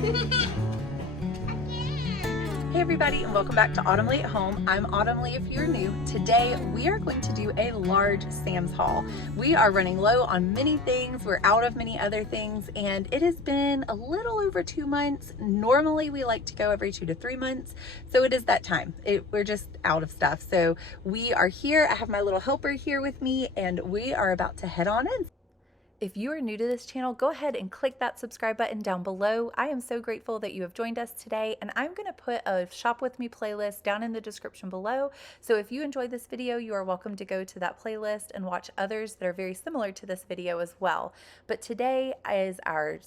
Hey everybody, and welcome back to Autumn Leigh at Home. I'm Autumn Leigh if you're new. Today we are going to do a large Sam's haul. We are running low on many things, we're out of many other things, and it has been a little over 2 months. Normally we like to go every 2 to 3 months, so it is that time. We're just out of stuff. So we are here. I have my little helper here with me, and we are about to head on in. If you are new to this channel, go ahead and click that subscribe button down below. I am so grateful that you have joined us today, and I'm going to put a Shop With Me playlist down in the description below. So if you enjoyed this video, you are welcome to go to that playlist and watch others that are very similar to this video as well. But today is our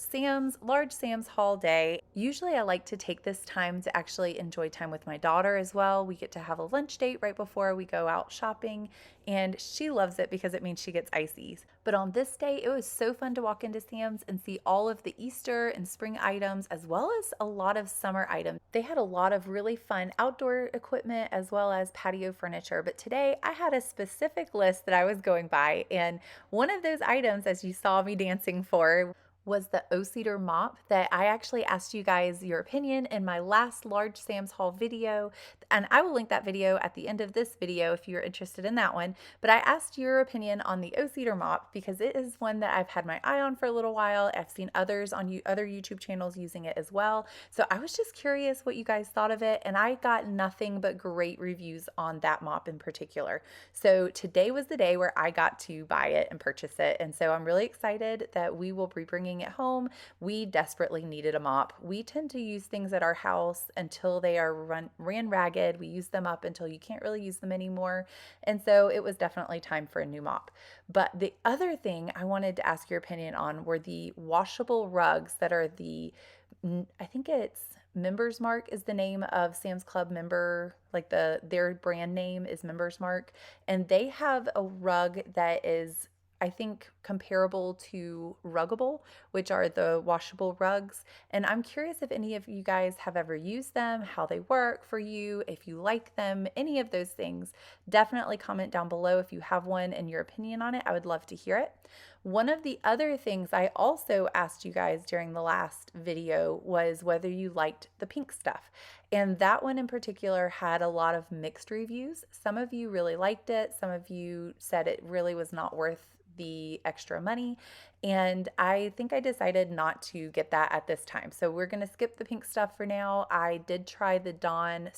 large Sam's haul day. Usually I like to take this time to actually enjoy time with my daughter as well. We get to have a lunch date right before we go out shopping, and she loves it because it means she gets ices. But on this day, it was so fun to walk into Sam's and see all of the Easter and spring items, as well as a lot of summer items. They had a lot of really fun outdoor equipment as well as patio furniture. But today I had a specific list that I was going by, and one of those items, as you saw me dancing for, was the O-Cedar mop that I actually asked you guys your opinion in my last large Sam's haul video, and I will link that video at the end of this video if you're interested in that one. But I asked your opinion on the O-Cedar mop because it is one that I've had my eye on for a little while. I've seen others on other YouTube channels using it as well, so I was just curious what you guys thought of it, and I got nothing but great reviews on that mop in particular. So today was the day where I got to buy it and purchase it, and so I'm really excited that we will be bringing at home. We desperately needed a mop. We tend to use things at our house until they are ran ragged. We use them up until you can't really use them anymore. And so it was definitely time for a new mop. But the other thing I wanted to ask your opinion on were the washable rugs that are I think it's Members Mark is the name of Sam's Club member, like their brand name is Members Mark. And they have a rug that is, I think, comparable to Ruggable, which are the washable rugs. And I'm curious if any of you guys have ever used them, how they work for you, if you like them, any of those things. Definitely comment down below if you have one and your opinion on it. I would love to hear it. One of the other things I also asked you guys during the last video was whether you liked the pink stuff. And that one in particular had a lot of mixed reviews. Some of you really liked it. Some of you said it really was not worth the extra money, and I think I decided not to get that at this time. So we're going to skip the pink stuff for now. I did try the Dawn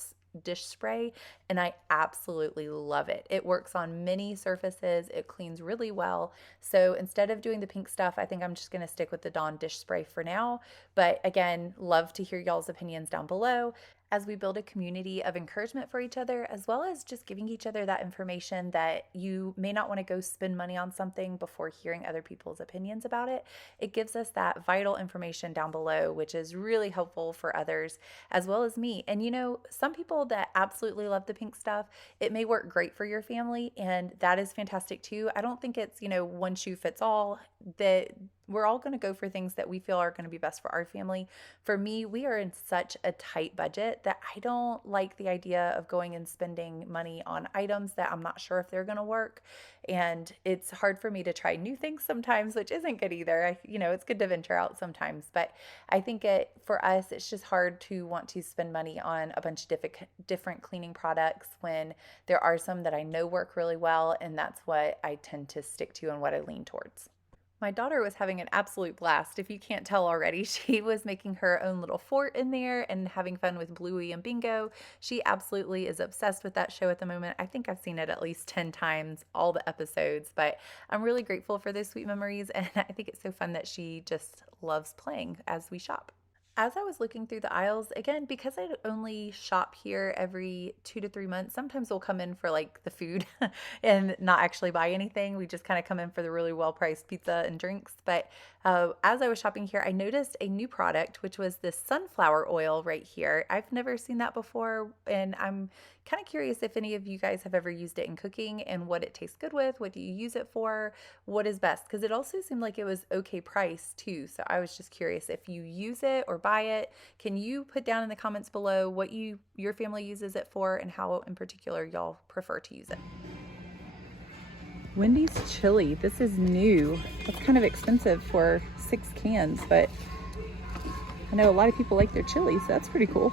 dish spray and I absolutely love it. It works on many surfaces. It cleans really well. So instead of doing the pink stuff, I think I'm just going to stick with the Dawn dish spray for now. But again, love to hear y'all's opinions down below as we build a community of encouragement for each other, as well as just giving each other that information that you may not want to go spend money on something before hearing other people's opinions about it. It gives us that vital information down below, which is really helpful for others as well as me. And you know, some people that absolutely love the pink stuff, it may work great for your family, and that is fantastic too. I don't think it's, one shoe fits all. That we're all going to go for things that we feel are going to be best for our family. For me, we are in such a tight budget that I don't like the idea of going and spending money on items that I'm not sure if they're going to work. And it's hard for me to try new things sometimes, which isn't good either. It's good to venture out sometimes, but I think for us, it's just hard to want to spend money on a bunch of different cleaning products when there are some that I know work really well, and that's what I tend to stick to and what I lean towards. My daughter was having an absolute blast. If you can't tell already, she was making her own little fort in there and having fun with Bluey and Bingo. She absolutely is obsessed with that show at the moment. I think I've seen it at least 10 times, all the episodes, but I'm really grateful for those sweet memories, and I think it's so fun that she just loves playing as we shop. As I was looking through the aisles, again, because I only shop here every 2 to 3 months, sometimes we'll come in for like the food and not actually buy anything. We just kind of come in for the really well-priced pizza and drinks. But as I was shopping here, I noticed a new product, which was this sunflower oil right here. I've never seen that before, and I'm kind of curious if any of you guys have ever used it in cooking and what it tastes good with. What do you use it for? What is best? Because it also seemed like it was okay price too. So I was just curious if you use it or buy it. Can you put down in the comments below what your family uses it for and how in particular y'all prefer to use it? Wendy's chili. This is new. It's kind of expensive for 6 cans, but I know a lot of people like their chili, so that's pretty cool.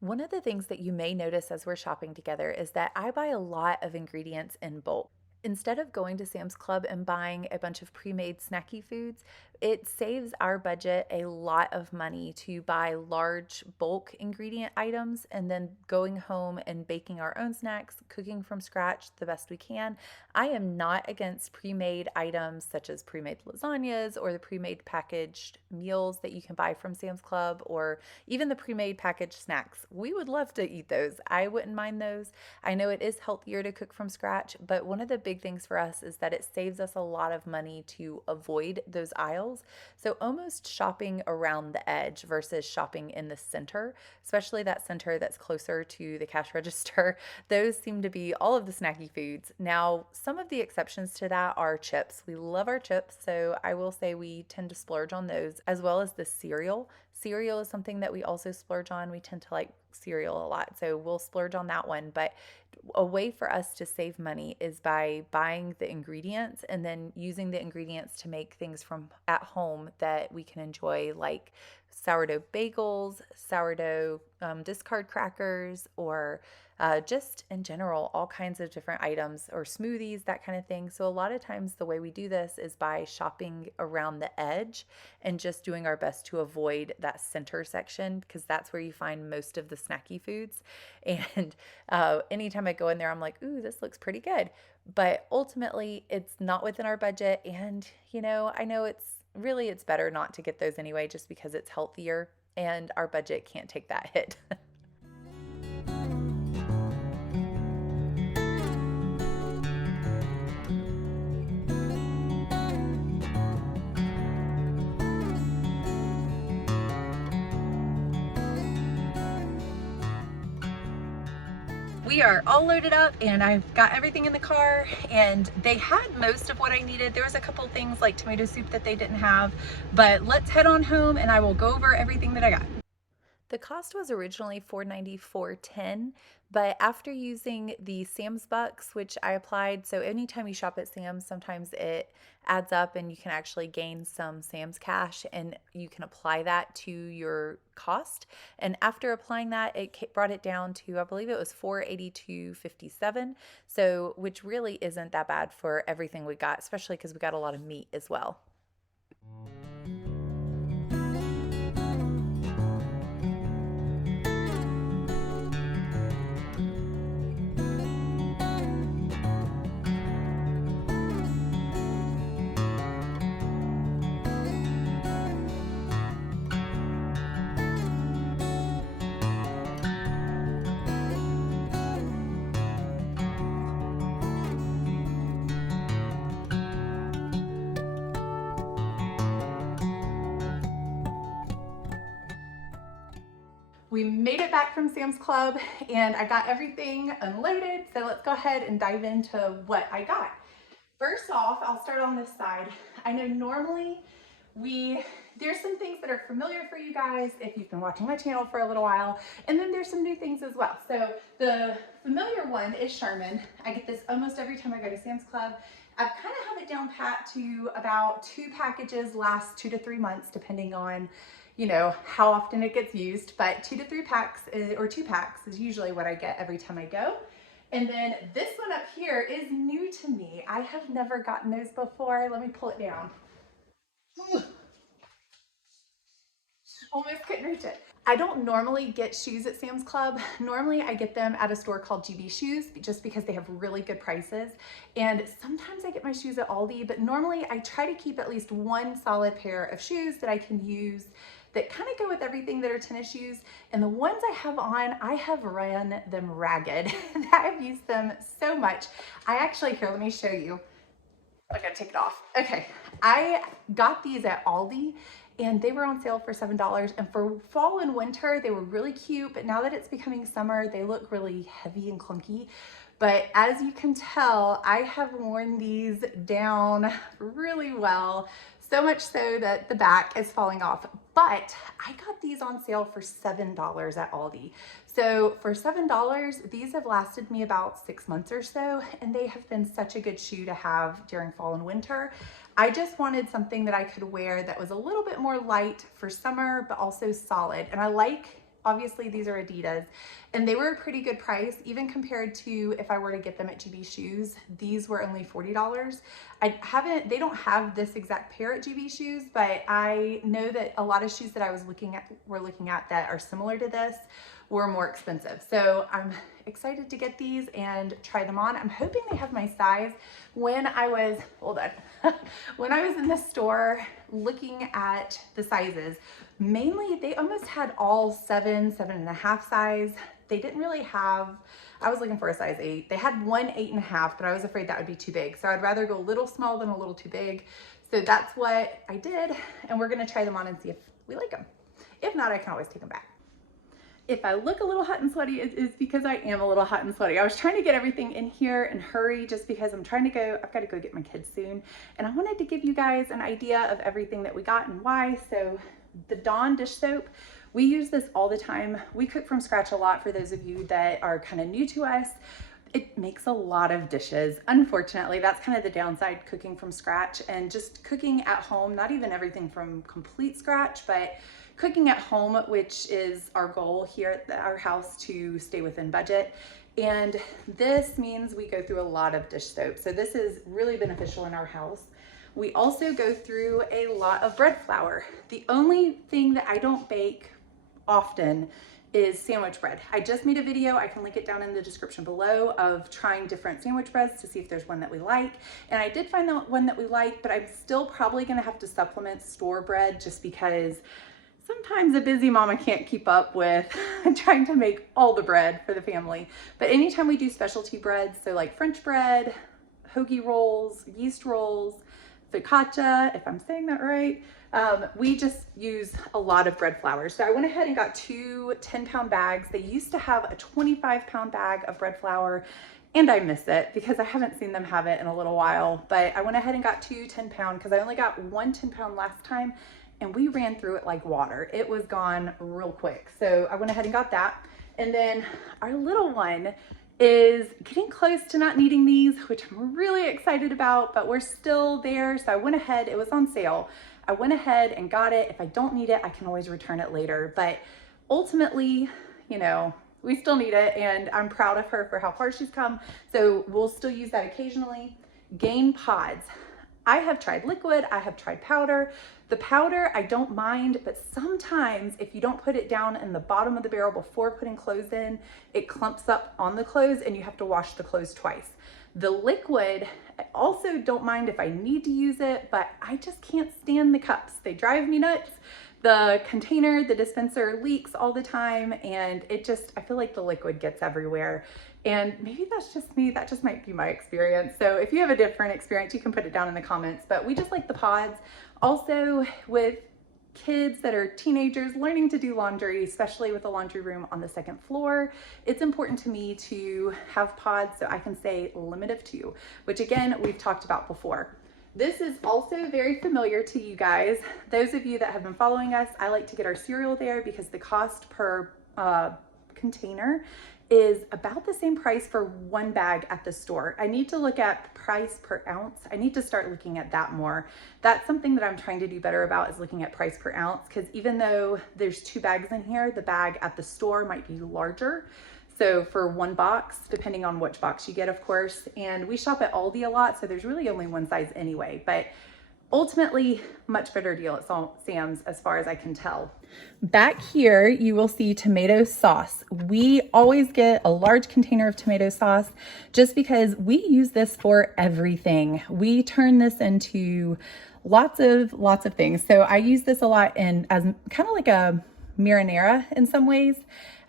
One of the things that you may notice as we're shopping together is that I buy a lot of ingredients in bulk. Instead of going to Sam's Club and buying a bunch of pre-made snacky foods, it saves our budget a lot of money to buy large bulk ingredient items and then going home and baking our own snacks, cooking from scratch the best we can. I am not against pre-made items such as pre-made lasagnas or the pre-made packaged meals that you can buy from Sam's Club or even the pre-made packaged snacks. We would love to eat those. I wouldn't mind those. I know it is healthier to cook from scratch, but one of the big things for us is that it saves us a lot of money to avoid those aisles. So almost shopping around the edge versus shopping in the center, especially that center that's closer to the cash register. Those seem to be all of the snacky foods. Now, some of the exceptions to that are chips. We love our chips, so I will say we tend to splurge on those, as well as the cereal. Cereal is something that we also splurge on. We tend to like cereal a lot, so we'll splurge on that one. But a way for us to save money is by buying the ingredients and then using the ingredients to make things from at home that we can enjoy, like sourdough bagels, sourdough discard crackers, or just in general, all kinds of different items or smoothies, that kind of thing. So a lot of times the way we do this is by shopping around the edge and just doing our best to avoid that center section, because that's where you find most of the snacky foods. And anytime I go in there, I'm like, ooh, this looks pretty good. But ultimately, it's not within our budget. And, I know it's better not to get those anyway, just because it's healthier and our budget can't take that hit. We are all loaded up and I've got everything in the car, and they had most of what I needed. There was a couple things like tomato soup that they didn't have, but let's head on home and I will go over everything that I got. The cost was originally $4.94.10, but after using the Sam's Bucks, which I applied, so anytime you shop at Sam's, sometimes it adds up and you can actually gain some Sam's cash and you can apply that to your cost. And after applying that, it brought it down to, I believe it was $4.82.57, so which really isn't that bad for everything we got, especially because we got a lot of meat as well. We made it back from Sam's Club and I got everything unloaded. So let's go ahead and dive into what I got. First off, I'll start on this side. I know normally there's some things that are familiar for you guys if you've been watching my channel for a little while, and then there's some new things as well. So the familiar one is Charmin. I get this almost every time I go to Sam's Club. I've kind of have it down pat to about 2 packages last 2 to 3 months, depending on how often it gets used, but 2 to 3 packs or 2 packs is usually what I get every time I go. And then this one up here is new to me. I have never gotten those before. Let me pull it down. Almost couldn't reach it. I don't normally get shoes at Sam's Club. Normally I get them at a store called GB Shoes, just because they have really good prices. And sometimes I get my shoes at Aldi, but normally I try to keep at least one solid pair of shoes that I can use that kind of go with everything that are tennis shoes. And the ones I have on, I have run them ragged. I've used them so much. Here, let me show you. I gotta take it off. Okay, I got these at Aldi and they were on sale for $7. And for fall and winter, they were really cute. But now that it's becoming summer, they look really heavy and clunky. But as you can tell, I have worn these down really well. So much so that the back is falling off. But I got these on sale for $7 at Aldi. So for $7, these have lasted me about 6 months or so, and they have been such a good shoe to have during fall and winter. I just wanted something that I could wear that was a little bit more light for summer, but also solid. And I like, obviously these are Adidas, and they were a pretty good price, even compared to if I were to get them at GB Shoes. These were only $40. They don't have this exact pair at GB Shoes, but I know that a lot of shoes that I was looking at that are similar to this were more expensive. So I'm excited to get these and try them on. I'm hoping they have my size. When I was, hold on, when I was in the store looking at the sizes, mainly they almost had all 7.5 size. They didn't really have, I was looking for a size 8. They had one 8.5, but I was afraid that would be too big. So I'd rather go a little small than a little too big. So that's what I did. And we're gonna try them on and see if we like them. If not, I can always take them back. If I look a little hot and sweaty, it is because I am a little hot and sweaty. I was trying to get everything in here and hurry just because I've got to go get my kids soon. And I wanted to give you guys an idea of everything that we got and why. So the Dawn dish soap, we use this all the time. We cook from scratch a lot for those of you that are kind of new to us. It makes a lot of dishes. Unfortunately, that's kind of the downside cooking from scratch and just cooking at home, not even everything from complete scratch, but cooking at home, which is our goal here at our house to stay within budget. And this means we go through a lot of dish soap. So this is really beneficial in our house. We also go through a lot of bread flour. The only thing that I don't bake often is sandwich bread. I just made a video, I can link it down in the description below, of trying different sandwich breads to see if there's one that we like. And I did find the one that we like, but I'm still probably gonna have to supplement store bread just because sometimes a busy mama can't keep up with trying to make all the bread for the family. But anytime we do specialty breads, so like French bread, hoagie rolls, yeast rolls, focaccia, if I'm saying that right, we just use a lot of bread flour. So I went ahead and got 2 10-pound bags. They used to have a 25-pound bag of bread flour, and I miss it because I haven't seen them have it in a little while. But I went ahead and got 2 10-pound because I only got 1 10-pound last time, and we ran through it like water. It was gone real quick. So I went ahead and got that. And then our little one is getting close to not needing these, which I'm really excited about, but we're still there. So I went ahead, it was on sale. I went ahead and got it. If I don't need it, I can always return it later. But ultimately, you know, we still need it, and I'm proud of her for how far she's come. So we'll still use that occasionally. Gain pods. I have tried liquid, I have tried powder. The powder I don't mind, but sometimes if you don't put it down in the bottom of the barrel before putting clothes in, it clumps up on the clothes and you have to wash the clothes twice. The liquid, I also don't mind if I need to use it, but I just can't stand the cups. They drive me nuts. The container, the dispenser leaks all the time, and I feel like the liquid gets everywhere. And maybe that's just me, that just might be my experience. So if you have a different experience, you can put it down in the comments, but we just like the pods. Also, with kids that are teenagers learning to do laundry, especially with a laundry room on the 2nd floor, it's important to me to have pods so I can say limit of 2, which again, we've talked about before. This is also very familiar to you guys. Those of you that have been following us, I like to get our cereal there because the cost per container is about the same price for 1 bag at the store. I need to look at price per ounce. I need to start looking at that more. That's something that I'm trying to do better about, is looking at price per ounce, because even though there's 2 bags in here, the bag at the store might be larger. So for 1 box, depending on which box you get, of course, and we shop at Aldi a lot, so there's really only 1 size anyway, but ultimately much better deal at Sam's as far as I can tell. Back here, you will see tomato sauce. We always get a large container of tomato sauce just because we use this for everything. We turn this into lots of things. So I use this a lot as kind of like a marinara in some ways.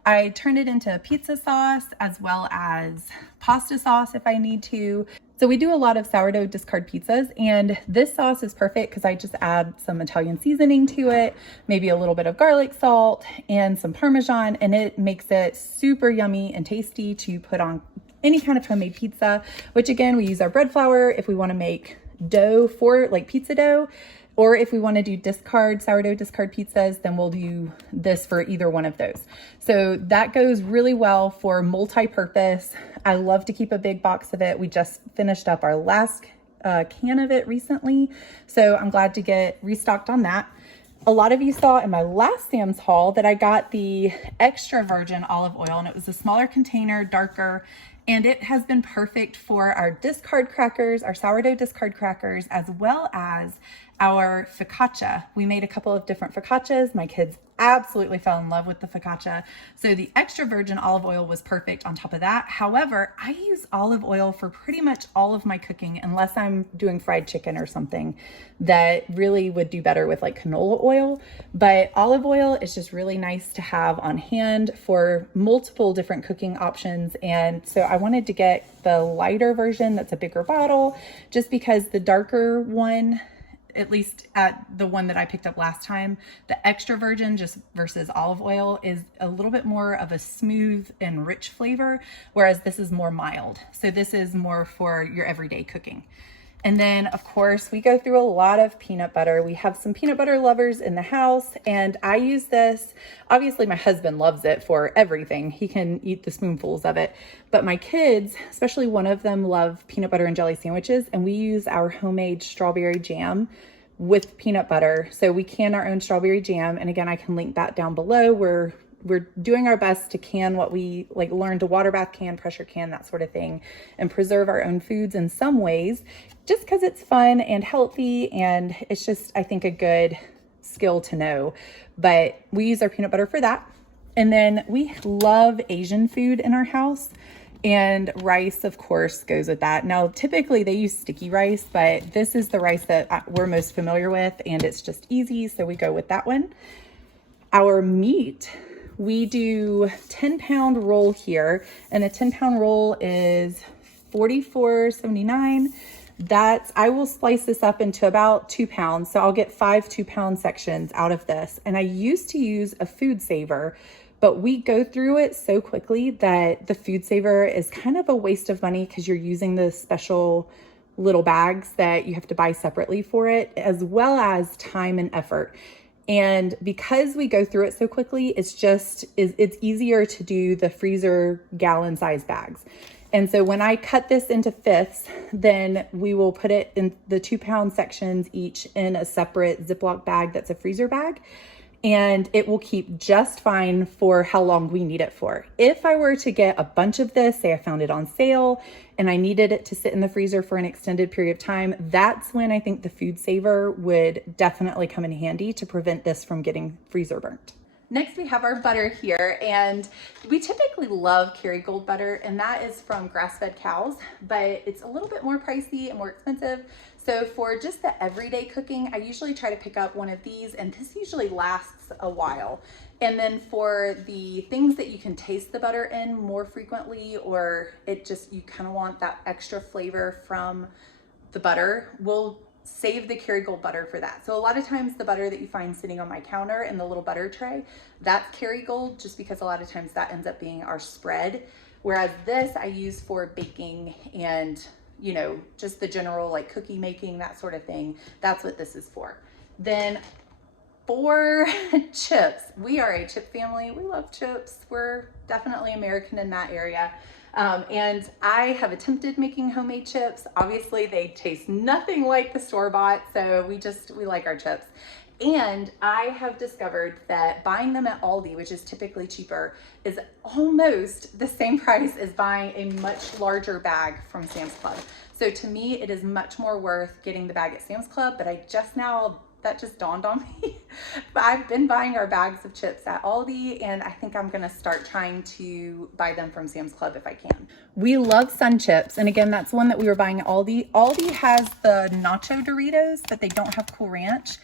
I turn it into pizza sauce as well as pasta sauce if I need to. So we do a lot of sourdough discard pizzas, and this sauce is perfect because I just add some Italian seasoning to it, maybe a little bit of garlic salt and some Parmesan, and it makes it super yummy and tasty to put on any kind of homemade pizza, which again, we use our bread flour if we want to make dough for like pizza dough, Or if we want to do sourdough discard pizzas, then we'll do this for either one of those. So that goes really well for multi-purpose. I love to keep a big box of it. We just finished up our last can of it recently, so I'm glad to get restocked on that. A lot of you saw in my last Sam's haul that I got the extra virgin olive oil, and it was a smaller container, darker, and it has been perfect for our discard crackers, our sourdough discard crackers, as well as our focaccia. We made a couple of different focaccias. My kids absolutely fell in love with the focaccia. So the extra virgin olive oil was perfect on top of that. However, I use olive oil for pretty much all of my cooking, unless I'm doing fried chicken or something that really would do better with like canola oil. But olive oil is just really nice to have on hand for multiple different cooking options. And so I wanted to get the lighter version that's a bigger bottle, just because the darker one, at least at the one that I picked up last time, the extra virgin just versus olive oil is a little bit more of a smooth and rich flavor, whereas this is more mild. So this is more for your everyday cooking. And then of course we go through a lot of peanut butter. We have some peanut butter lovers in the house, and I use this. Obviously my husband loves it for everything. He can eat the spoonfuls of it, but my kids, especially one of them, love peanut butter and jelly sandwiches, and we use our homemade strawberry jam with peanut butter. So we can our own strawberry jam, and again, I can link that down below. We're doing our best to can what we like, learn to water bath can, pressure can, that sort of thing, and preserve our own foods in some ways, just because it's fun and healthy, and it's just, I think, a good skill to know. But we use our peanut butter for that. And then we love Asian food in our house, and rice, of course, goes with that. Now, typically they use sticky rice, but this is the rice that we're most familiar with, and it's just easy, so we go with that one. Our meat, we do 10-pound roll here, and a 10-pound roll is $44.79. I will slice this up into about 2 pounds. So I'll get 5 2-pound sections out of this. And I used to use a food saver, but we go through it so quickly that the food saver is kind of a waste of money, because you're using the special little bags that you have to buy separately for it, as well as time and effort. And because we go through it so quickly, it's easier to do the freezer gallon size bags. And so when I cut this into fifths, then we will put it in the 2-pound sections each in a separate Ziploc bag that's a freezer bag. And it will keep just fine for how long we need it for. If I were to get a bunch of this, say I found it on sale and I needed it to sit in the freezer for an extended period of time, that's when I think the food saver would definitely come in handy to prevent this from getting freezer burnt. Next, we have our butter here, and we typically love Kerrygold butter, and that is from grass-fed cows, but it's a little bit more pricey and more expensive. So for just the everyday cooking, I usually try to pick up one of these, and this usually lasts a while. And then for the things that you can taste the butter in more frequently, or you kind of want that extra flavor from the butter, we'll save the Kerrygold butter for that. So a lot of times the butter that you find sitting on my counter in the little butter tray, that's Kerrygold, just because a lot of times that ends up being our spread. Whereas this I use for baking and, you know, just the general like cookie making, that sort of thing. That's what this is for. Then for chips, we are a chip family. We love chips. We're definitely American in that area. And I have attempted making homemade chips. Obviously they taste nothing like the store-bought, so we like our chips. And I have discovered that buying them at Aldi, which is typically cheaper, is almost the same price as buying a much larger bag from Sam's Club. So to me, it is much more worth getting the bag at Sam's Club, but that just dawned on me. But I've been buying our bags of chips at Aldi, and I think I'm gonna start trying to buy them from Sam's Club if I can. We love Sun Chips, and again, that's one that we were buying at Aldi. Aldi has the Nacho Doritos, but they don't have Cool Ranch,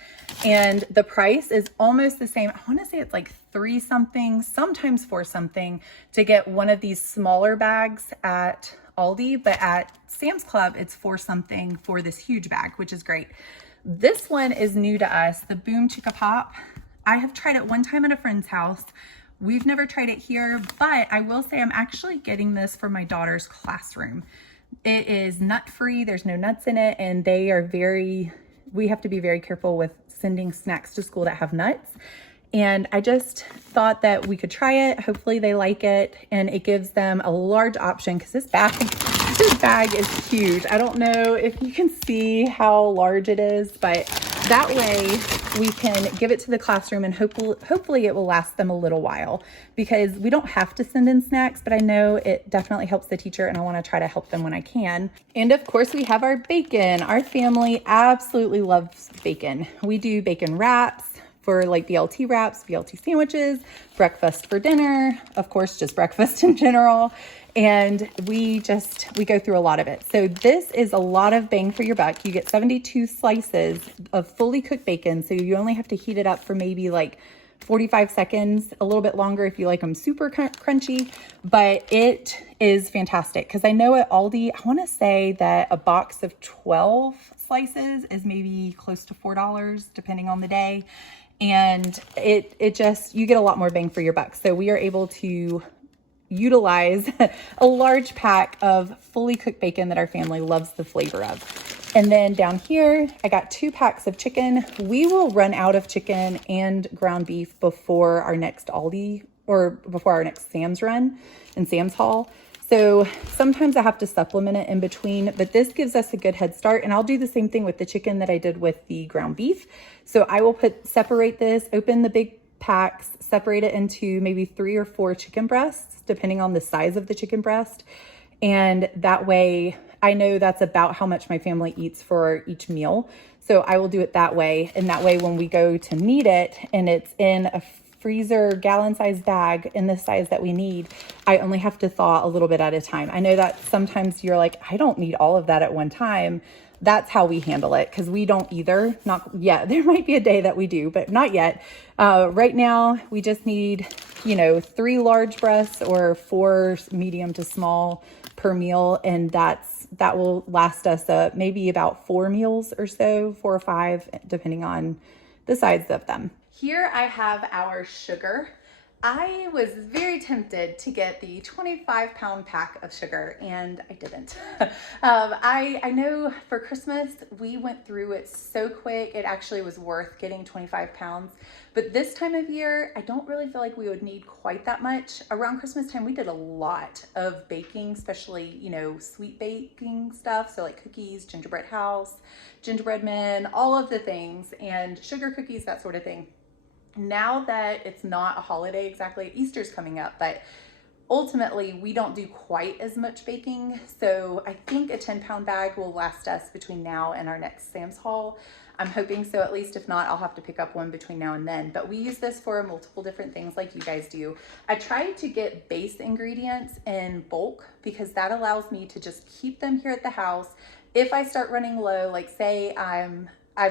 and the price is almost the same. I wanna say it's like 3 something, sometimes 4 something, to get one of these smaller bags at Aldi, but at Sam's Club, it's 4 something for this huge bag, which is great. This one is new to us, the Boom Chicka Pop. I have tried it one time at a friend's house. We've never tried it here, but I will say I'm actually getting this for my daughter's classroom. It is nut-free, there's no nuts in it, and they are very we have to be very careful with sending snacks to school that have nuts. And I just thought that we could try it. Hopefully they like it, and it gives them a large option because this bag is huge. I don't know if you can see how large it is, but that way we can give it to the classroom and hopefully it will last them a little while, because we don't have to send in snacks, but I know it definitely helps the teacher and I want to try to help them when I can. And of course we have our bacon. Our family absolutely loves bacon. We do bacon wraps for like BLT wraps, BLT sandwiches, breakfast for dinner, of course, just breakfast in general. And we go through a lot of it. So this is a lot of bang for your buck. You get 72 slices of fully cooked bacon. So you only have to heat it up for maybe like 45 seconds, a little bit longer if you like them super crunchy, but it is fantastic. Because I know at Aldi, I want to say that a box of 12 slices is maybe close to $4, depending on the day. And it just, you get a lot more bang for your buck. So we are able to utilize a large pack of fully cooked bacon that our family loves the flavor of. And then down here, I got 2 packs of chicken. We will run out of chicken and ground beef before our next Aldi, or before our next Sam's run and Sam's haul. So sometimes I have to supplement it in between, but this gives us a good head start. And I'll do the same thing with the chicken that I did with the ground beef. So I will separate this, open the big packs, separate it into maybe 3 or 4 chicken breasts, depending on the size of the chicken breast. And that way I know that's about how much my family eats for each meal. So I will do it that way. And that way when we go to need it and it's in a freezer gallon-sized bag in the size that we need, I only have to thaw a little bit at a time. I know that sometimes you're like, I don't need all of that at one time. That's how we handle it, because we don't either. Not yet. There might be a day that we do, but not yet. Right now, we just need, 3 large breasts or 4 medium to small per meal, and that will last us maybe about 4 meals or so, 4 or 5, depending on the size of them. Here I have our sugar. I was very tempted to get the 25-pound pack of sugar, and I didn't. I know for Christmas, we went through it so quick. It actually was worth getting 25 pounds. But this time of year, I don't really feel like we would need quite that much. Around Christmas time, we did a lot of baking, especially, sweet baking stuff. So like cookies, gingerbread house, gingerbread men, all of the things, and sugar cookies, that sort of thing. Now that it's not a holiday exactly, Easter's coming up, but ultimately we don't do quite as much baking. So I think a 10-pound bag will last us between now and our next Sam's haul. I'm hoping so, at least. If not, I'll have to pick up one between now and then. But we use this for multiple different things like you guys do. I try to get base ingredients in bulk because that allows me to just keep them here at the house. If I start running low, like say I've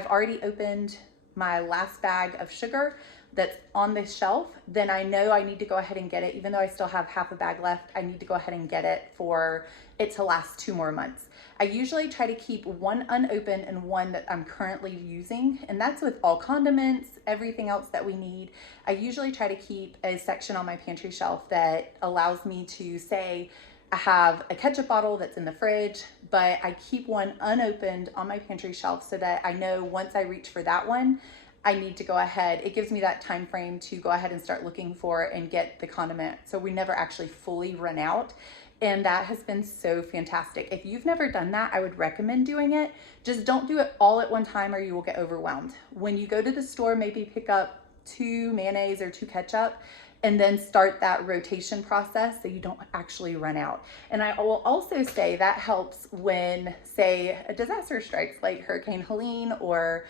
already opened my last bag of sugar that's on the shelf, then I know I need to go ahead and get it. Even though I still have half a bag left, I need to go ahead and get it for it to last 2 more months. I usually try to keep one unopened and one that I'm currently using, and that's with all condiments, everything else that we need. I usually try to keep a section on my pantry shelf that allows me to say, I have a ketchup bottle that's in the fridge, but I keep one unopened on my pantry shelf so that I know once I reach for that one, I need to go ahead. It gives me that time frame to go ahead and start looking for and get the condiment. So we never actually fully run out. And that has been so fantastic. If you've never done that, I would recommend doing it. Just don't do it all at one time or you will get overwhelmed. When you go to the store, maybe pick up 2 mayonnaise or 2 ketchup, and then start that rotation process so you don't actually run out. And I will also say that helps when, say, a disaster strikes like Hurricane Helene or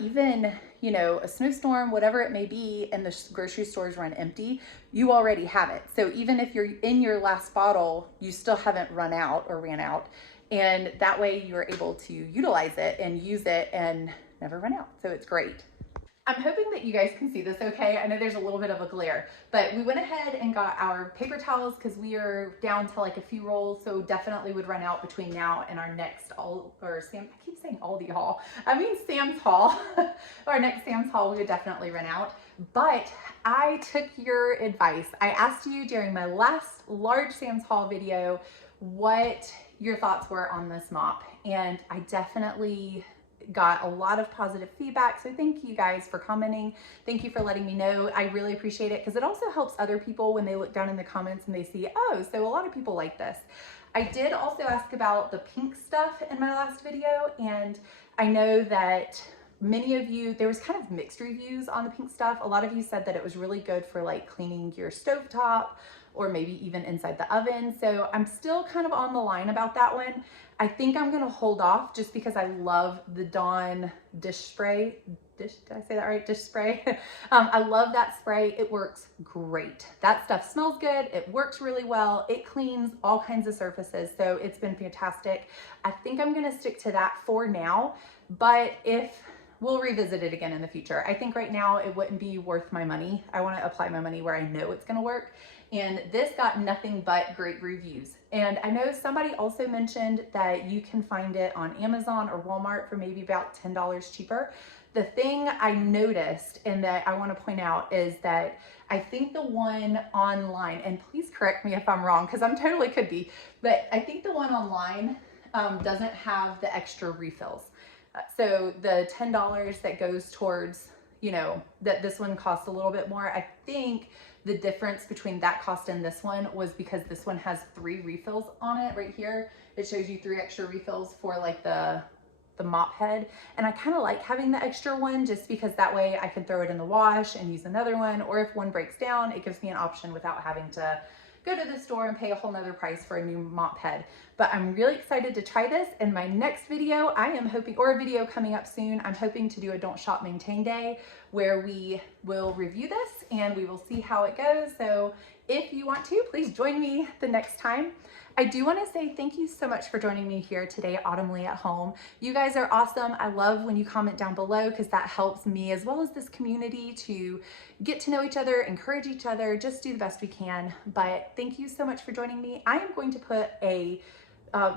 even, a snowstorm, whatever it may be, and the grocery stores run empty, you already have it. So even if you're in your last bottle, you still haven't run out or ran out. And that way you're able to utilize it and use it and never run out. So it's great. I'm hoping that you guys can see this okay. I know there's a little bit of a glare, but we went ahead and got our paper towels because we are down to like a few rolls, so definitely would run out between now and our next I keep saying Aldi haul. I mean Sam's haul. Our next Sam's haul, we would definitely run out. But I took your advice. I asked you during my last large Sam's haul video what your thoughts were on this mop, and I definitely got a lot of positive feedback. So thank you guys for commenting. Thank you for letting me know. I really appreciate it because it also helps other people when they look down in the comments and they see, oh, so a lot of people like this. I did also ask about the pink stuff in my last video, and I know that many of you, there was kind of mixed reviews on the pink stuff. A lot of you said that it was really good for like cleaning your stovetop or maybe even inside the oven. So I'm still kind of on the line about that one. I think I'm gonna hold off just because I love the Dawn dish spray. Did I say that right? Dish spray. I love that spray. It works great. That stuff smells good. It works really well. It cleans all kinds of surfaces. So it's been fantastic. I think I'm gonna stick to that for now, but we'll revisit it again in the future. I think right now it wouldn't be worth my money. I wanna apply my money where I know it's gonna work. And this got nothing but great reviews. And I know somebody also mentioned that you can find it on Amazon or Walmart for maybe about $10 cheaper. The thing I noticed and that I want to point out is that I think the one online, and please correct me if I'm wrong, because I'm totally could be, but I think the one online doesn't have the extra refills. So the $10 that goes towards, you know, that this one costs a little bit more. I think the difference between that cost and this one was because this one has 3 refills on it right here. It shows you 3 extra refills for like the mop head. And I kind of like having the extra one just because that way I can throw it in the wash and use another one. Or if one breaks down, it gives me an option without having to go to the store and pay a whole nother price for a new mop head. But I'm really excited to try this. In my next video, I am hoping, or a video coming up soon, I'm hoping to do a Don't Shop Maintain Day where we will review this and we will see how it goes. So if you want to, please join me the next time. I do want to say thank you so much for joining me here today at Autumn Leigh at Home. You guys are awesome. I love when you comment down below because that helps me as well as this community to get to know each other, encourage each other, just do the best we can. But thank you so much for joining me. I am going to put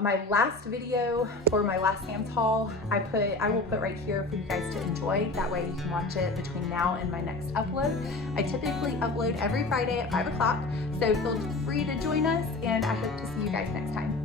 my last video for my last Sam's haul. I will put right here for you guys to enjoy. That way you can watch it between now and my next upload. I typically upload every Friday at 5 o'clock, so feel free to join us, and I hope to see you guys next time.